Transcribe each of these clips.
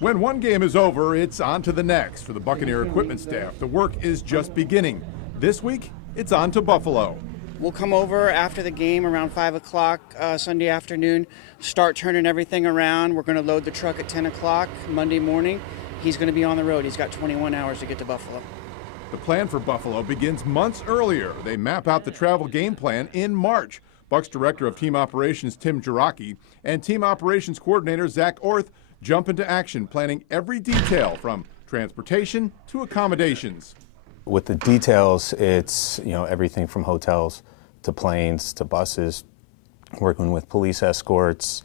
When one game is over, it's on to the next for the Buccaneer equipment staff. The work is just beginning. This week, it's on to Buffalo. We'll come over after the game around 5 o'clock Sunday afternoon, start turning everything around. We're going to load the truck at 10 o'clock Monday morning. He's going to be on the road. He's got 21 hours to get to Buffalo. The plan for Buffalo begins months earlier. They map out the travel game plan in March. Bucs Director of Team Operations Tim Jarocki and Team Operations Coordinator Zach Orth jump into action, planning every detail from transportation to accommodations. With the details, it's everything from hotels to planes to buses, working with police escorts.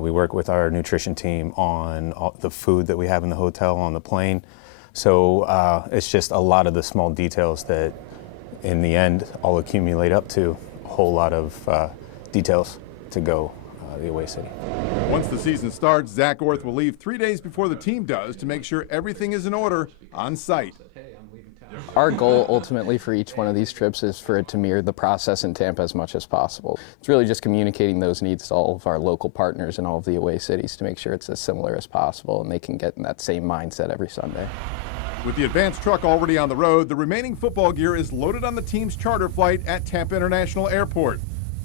We work with our nutrition team on all the food that we have in the hotel on the plane. So it's just a lot of the small details that in the end all accumulate up to a whole lot of details to go the away city. Once the season starts, Zach Orth will leave 3 days before the team does to make sure everything is in order on site. Our goal ultimately for each one of these trips is for it to mirror the process in Tampa as much as possible. It's really just communicating those needs to all of our local partners in all of the away cities to make sure it's as similar as possible and they can get in that same mindset every Sunday. With the advanced truck already on the road, the remaining football gear is loaded on the team's charter flight at Tampa International Airport,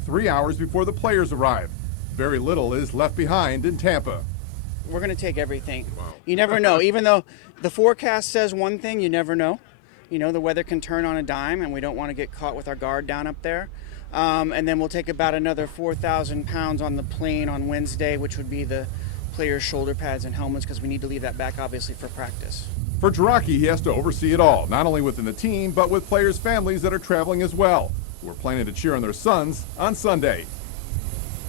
3 hours before the players arrive. Very little is left behind in Tampa. We're going to take everything. Wow. You never know. Even though the forecast says one thing, you never know. The weather can turn on a dime, and we don't want to get caught with our guard down up there. And then we'll take about another 4,000 pounds on the plane on Wednesday, which would be the players' shoulder pads and helmets, because we need to leave that back, obviously, for practice. For Jarocki, he has to oversee it all, not only within the team, but with players' families that are traveling as well, who are planning to cheer on their sons on Sunday.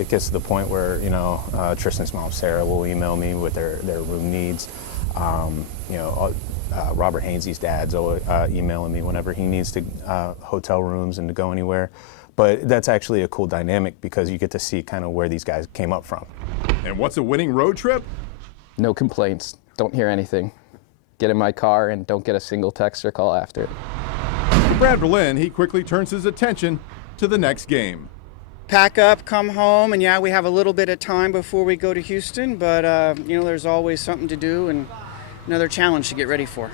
It gets to the point where, Tristan's mom, Sarah, will email me with their room needs. Robert Hainsey's dad's emailing me whenever he needs to hotel rooms and to go anywhere. But that's actually a cool dynamic because you get to see kind of where these guys came up from. And what's a winning road trip? No complaints. Don't hear anything. Get in my car and don't get a single text or call after it. For Brad Berlin, he quickly turns his attention to the next game. Pack up, come home, and we have a little bit of time before we go to Houston, but there's always something to do and another challenge to get ready for.